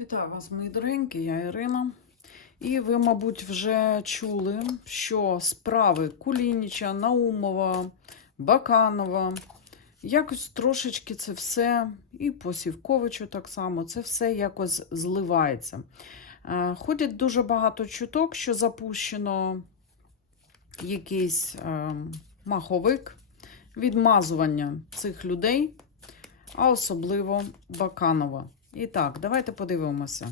Вітаю вас, мої дорогенькі, я Ірина. І ви, мабуть, вже чули, що справи Кулініча, Наумова, Баканова, якось трошечки це все, і по Сівковичу так само, це все якось зливається. Е, Ходять дуже багато чуток, що запущено якийсь е, маховик відмазування цих людей, а особливо Баканова. І так, давайте подивимося.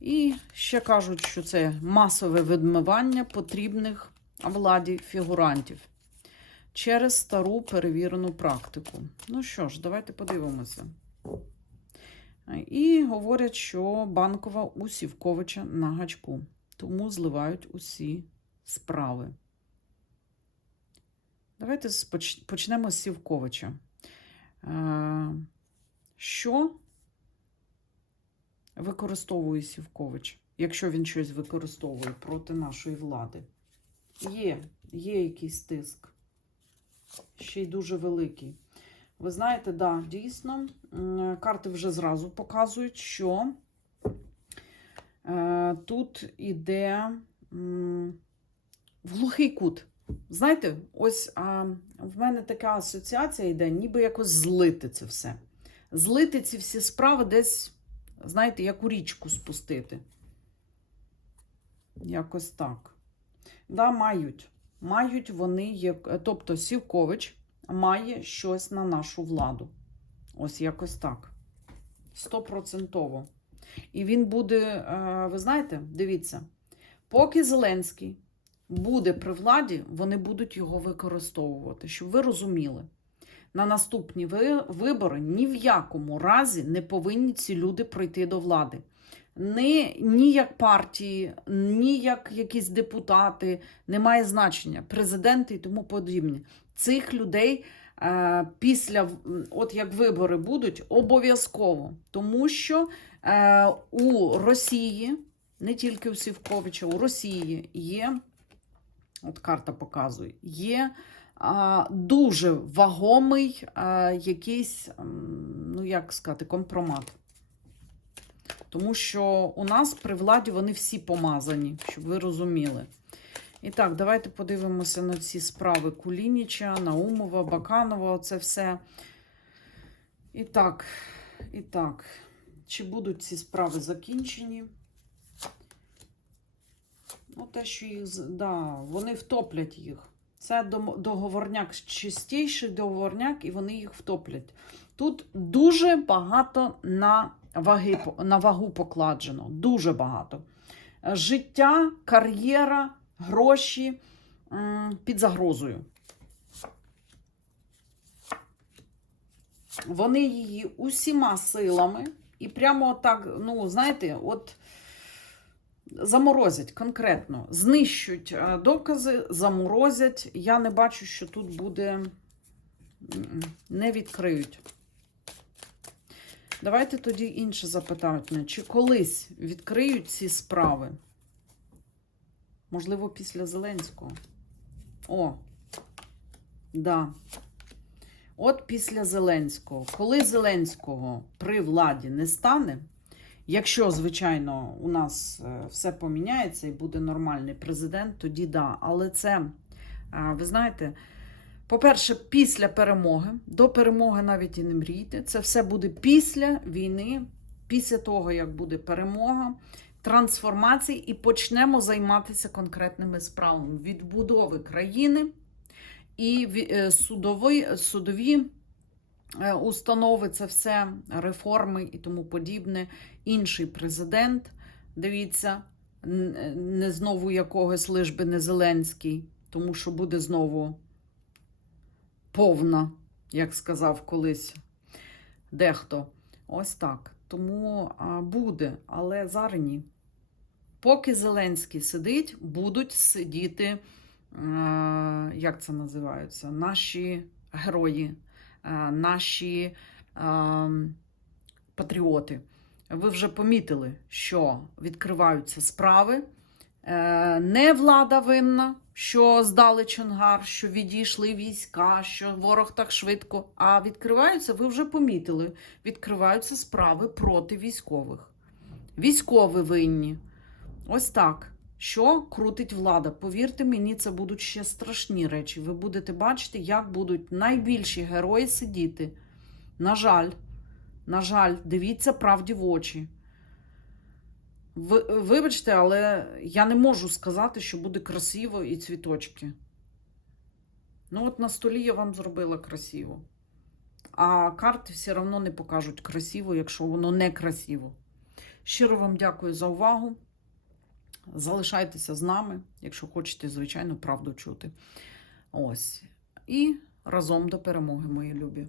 І ще кажуть, що це масове відмивання потрібних владі фігурантів через стару перевірену практику. Ну що ж, давайте подивимося. І говорять, що банкова у Сівковича на гачку, тому зливають усі справи. Давайте почнемо з Сівковича. Е, Що використовує Сівкович, якщо він щось використовує проти нашої влади. Є, є якийсь тиск. Ще й дуже великий. Ви знаєте, да, дійсно, карти вже зразу показують, що е, тут іде м, в глухий кут. Знаєте, ось а, в мене така асоціація йде, ніби якось злити це все. Злити ці всі справи десь знаєте, як у річку спустити. Якось так. Да, мають. Мають вони, як... тобто Сівкович має щось на нашу владу. Ось якось так. Стопроцентово. І він буде, е, ви знаєте, дивіться, поки Зеленський буде при владі, вони будуть його використовувати, щоб ви розуміли. На наступні ви- вибори ні в якому разі не повинні ці люди пройти до влади. Ні, ні як партії, ні як якісь депутати, немає значення, президенти і тому подібне. Цих людей е, після, от як вибори будуть, обов'язково. Тому що е, у Росії, не тільки у Сівковича, у Росії є, от карта показує, є дуже вагомий якийсь, ну як сказати, компромат. Тому що у нас при владі вони всі помазані, щоб ви розуміли. І так, давайте подивимося на ці справи Кулініча, Наумова, Баканова, це все. І так, і так, чи будуть ці справи закінчені? Ну, те, що їх, да, вони втоплять їх. Це договорняк, чистіший договорняк, і вони їх втоплять. Тут дуже багато на, ваги, на вагу покладено. Дуже багато. Життя, кар'єра, гроші під загрозою. Вони її усіма силами і прямо так, ну, знаєте, от заморозять конкретно, знищують е, докази, заморозять. Я не бачу, що тут буде не відкриють. Давайте тоді інше запитання. Чи колись відкриють ці справи? Можливо, після Зеленського. О, да. От після Зеленського. Коли Зеленського при владі не стане, Якщо, звичайно, у нас е, все поміняється і буде нормальний президент, тоді да. Але це, е, ви знаєте, по-перше, після перемоги, до перемоги навіть і не мрійте. Це все буде після війни, після того, як буде перемога, трансформації, і почнемо займатися конкретними справами відбудови країни і е, судові, судові установи, це все реформи і тому подібне інший президент. Дивіться, не знову якогось лиш би не Зеленський, тому що буде знову повна, як сказав колись дехто. Ось так. Тому буде, але зараз ні. Поки Зеленський сидить, будуть сидіти, е, як це називаються, наші герої, е, наші е, патріоти. Ви вже помітили, що відкриваються справи. Е, Не влада винна, що здали Чонгар, що відійшли війська, що ворог так швидко. А відкриваються, ви вже помітили, відкриваються справи проти військових. Військові винні. Ось так. Що крутить влада? Повірте мені, це будуть ще страшні речі. Ви будете бачити, як будуть найбільші герої сидіти. На жаль, на жаль, дивіться правді в очі. Ви, вибачте, але я не можу сказати, що буде красиво і цвіточки. Ну, от на столі я вам зробила красиво. А карти все одно не покажуть красиво, якщо воно не красиво. Щиро вам дякую за увагу. Залишайтеся з нами, якщо хочете, звичайно, правду чути. Ось. І разом до перемоги, мої любі.